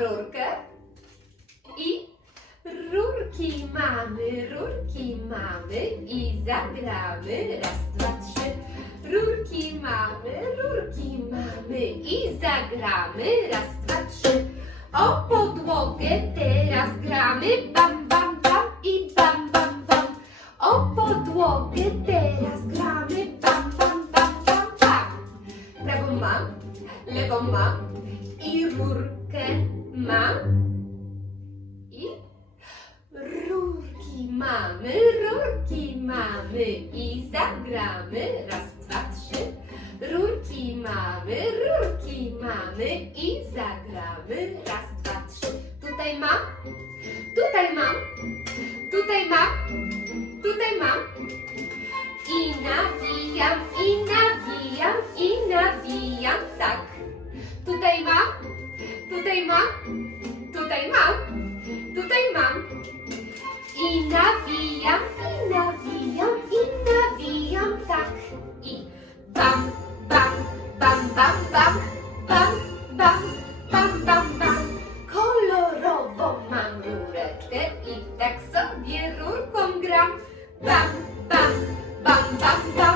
rurkę i rurki mamy, rurki mamy i zagramy. Raz, dwa, trzy. Rurki mamy, rurki mamy i zagramy. Raz, dwa, trzy. O podłogę teraz gramy. Bam, bam, bam i bam, bam, bam. O podłogę teraz gramy. Bam, bam, bam, bam, bam. Prawą mam lewą mam i rurkę mam. I rurki mamy, rurki mamy i zagramy. Raz, dwa, trzy. Rurki mamy, rurki mamy i zagramy. Raz, dwa, trzy. Tutaj mam, tutaj mam, tutaj mam, tutaj mam. Tutaj mam, tutaj mam, tutaj mam. I nawijam, i nawijam, i nawijam, tak. I bam, bam, bam, bam, bam, bam, bam, bam, bam, bam. Kolorową mam rureczkę i tak sobie rurką gram. Bam, bam, bam, bam, bam,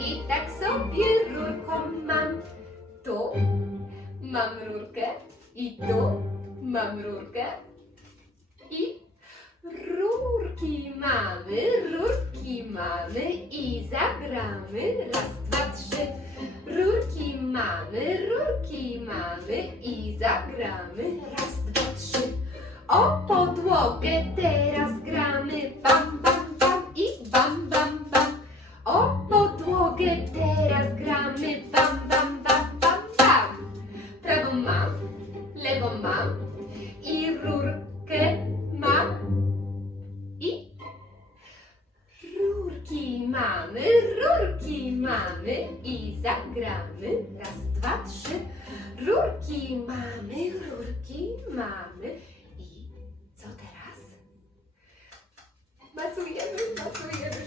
i tak sobie rurką mam. Tu mam rurkę i tu mam rurkę i rurki mamy, rurki mamy i zagramy. Raz, dwa, trzy. Rurki mamy, rurki mamy i zagramy. Raz, dwa, trzy. O podłogę teraz rurki mamy i zagramy. Raz, dwa, trzy. Rurki mamy, rurki mamy i co teraz? Masujemy, masujemy.